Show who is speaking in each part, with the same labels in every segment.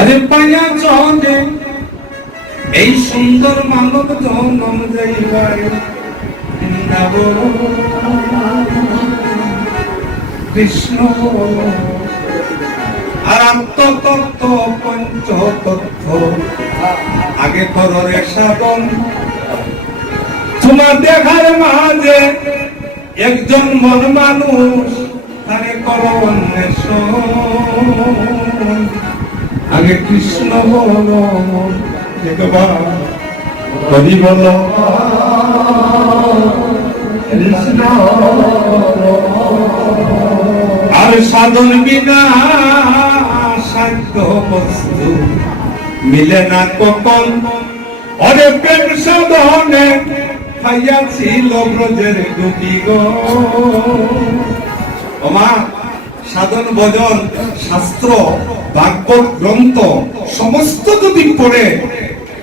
Speaker 1: এরে পাইয়া চলে এই সুন্দর মানব জনম বৃন্দাবন, কৃষ্ণ, আর আত্মতত্ত্ব, পঞ্চতত্ত্ব। আগে কররে সাধন। তোমার দেখার মাঝে একজন মন মানুষ, তারে করো আগে কৃষ্ণ বল হরি বল। কৃষ্ণ আর সাধন বিনা সাধ্য বস্তু মিলে না কখন অরে প্রেম সাধনে খাইয়াছিল ব্রজের ডুবি গো। সাধন, ভজন, শাস্ত্র ভাগবত গ্রন্থ সমস্ত যদি পড়ে,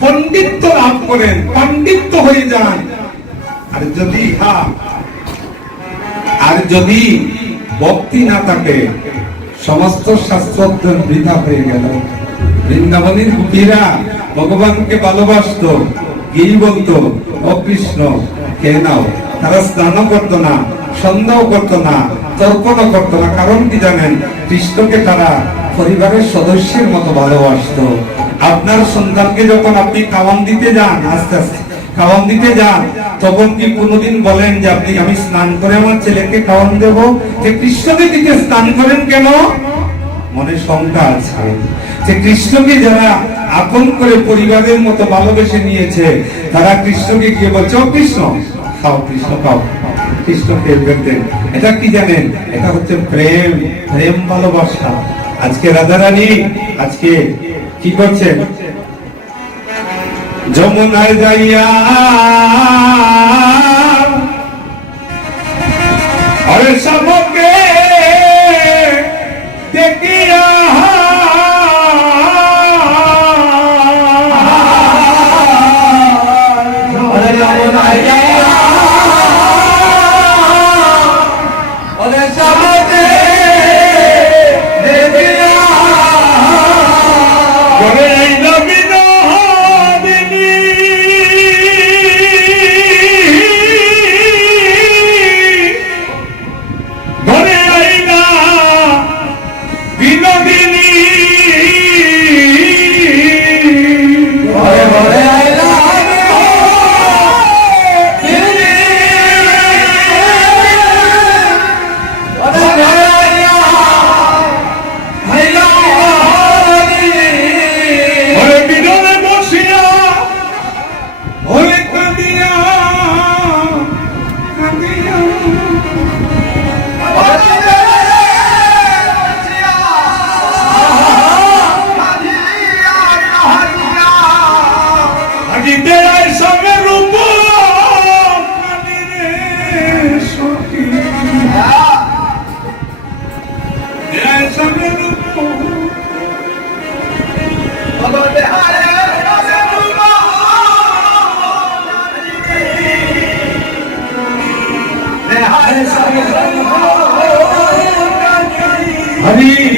Speaker 1: পণ্ডিত্য লাভ করেন, পাণ্ডিত্য হয়ে যান। আর যদি হা আর যদি ভক্তি না থাকে, সমস্ত শাস্ত্র অধ্যয়ন বৃথা হয়ে গেল। বৃন্দাবনীর গোপীরা ভগবানকে ভালোবাসতো গিয়ে বলতো, ও কৃষ্ণ, কে নাও? তারা স্নানও করতো না সন্দেহ করতো না তর্পণও করতো না কারণ কি জানেন? কৃষ্ণকে তারা পরিবারের সদস্যের মতো ভালোবাসতো। আপনার সন্তানকে যখন আপনি কাওয়ান দিতে যান, আস্তে আস্তে খাওয়ান দিতে যান, তখন কি কোনোদিন বলেন যে আপনি, আমি স্নান করে আমার ছেলেকে খাওয়ান দেব? যে কৃষ্ণকে দিতে স্নান করেন কেন? মনে শঙ্কা আছে। যে কৃষ্ণকে যারা আপন করে পরিবারের মতো ভালোবেসে নিয়েছে, তারা কৃষ্ণকে গিয়ে বলছে, ও কৃষ্ণ, খাও কৃষ্ণ খাও। কৃষ্ণকে দেন এটা কি জানেন? এটা হচ্ছে প্রেম প্রেম ভালোবাসা। আজকে আজকে কি করছেন? যমুনায় যাইয়া আরে সবকে দেখিয়া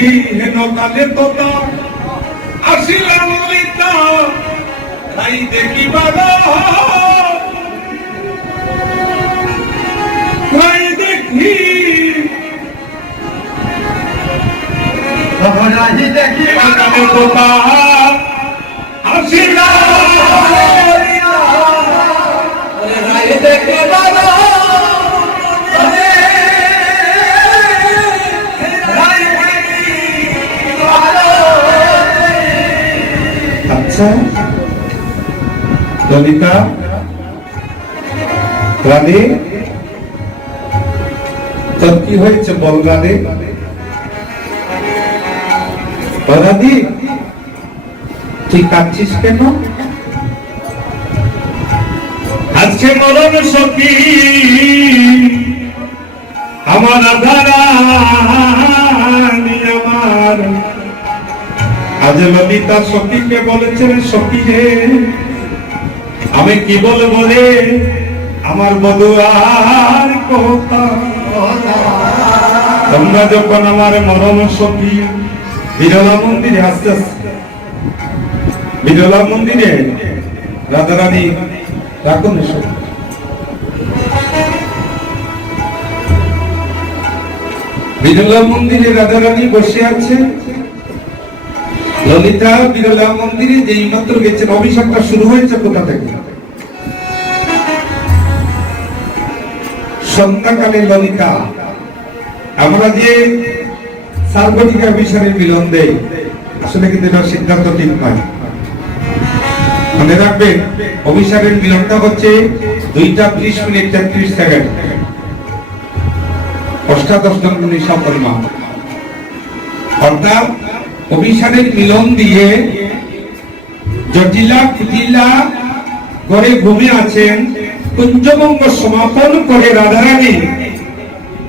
Speaker 1: হরি হেন কালে তোতা আসিলা ললিতা তাই দেখিবার তাই দেখি কালে তোতা আসিলা আচ্ছা ললিতা রাধে তোর কি হয়েছে বল রাধি তুই কাঁদছিস কেন? আজকে মরণ সখী, আমার আজ ললিতা সখীকে বলেছেন সখী আমি কি বলব রে? আমার বধুয়ার কথা তোমরা যখন আমার মরণ সখী বিরলা মন্দিরে আস্তে আস্তে, বিরলা মন্দিরে রাধারানী রাখুন এসব বিরলা মন্দিরে রাধারানী বসে আছে। ললিতা বিরলা মন্দিরে যেই মাত্র গেছেন অভিষেকটা শুরু হয়েছে কোথা থেকে? সন্ধ্যাকালে ললিতা, আমরা যে সার্বজনিক অভিসারের মিলন দেই, আসলে কিন্তু এটা সিদ্ধান্ত ঠিক নয়। মনে রাখবেন অভিসারের মিলনটা হচ্ছে দুইটা ত্রিশ মিনিট তেত্রিশ সেকেন্ড। অষ্টাদশ নিশা পরিমাণ। অর্থাৎ অভিসারের মিলন দিয়ে জটিলা কুটিলা গড়ে ঘুমে আছেন, কুঞ্জবঙ্গ সমাপন করে রাধারানী।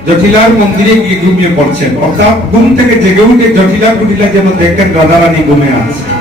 Speaker 1: জটিলার মন্দিরে গিয়ে ঘুমিয়ে পড়ছেন। অর্থাৎ ঘুম থেকে জেগে উঠে জটিলা কুটিলা যেন দেখেন রাধারানী ঘুমে আছে।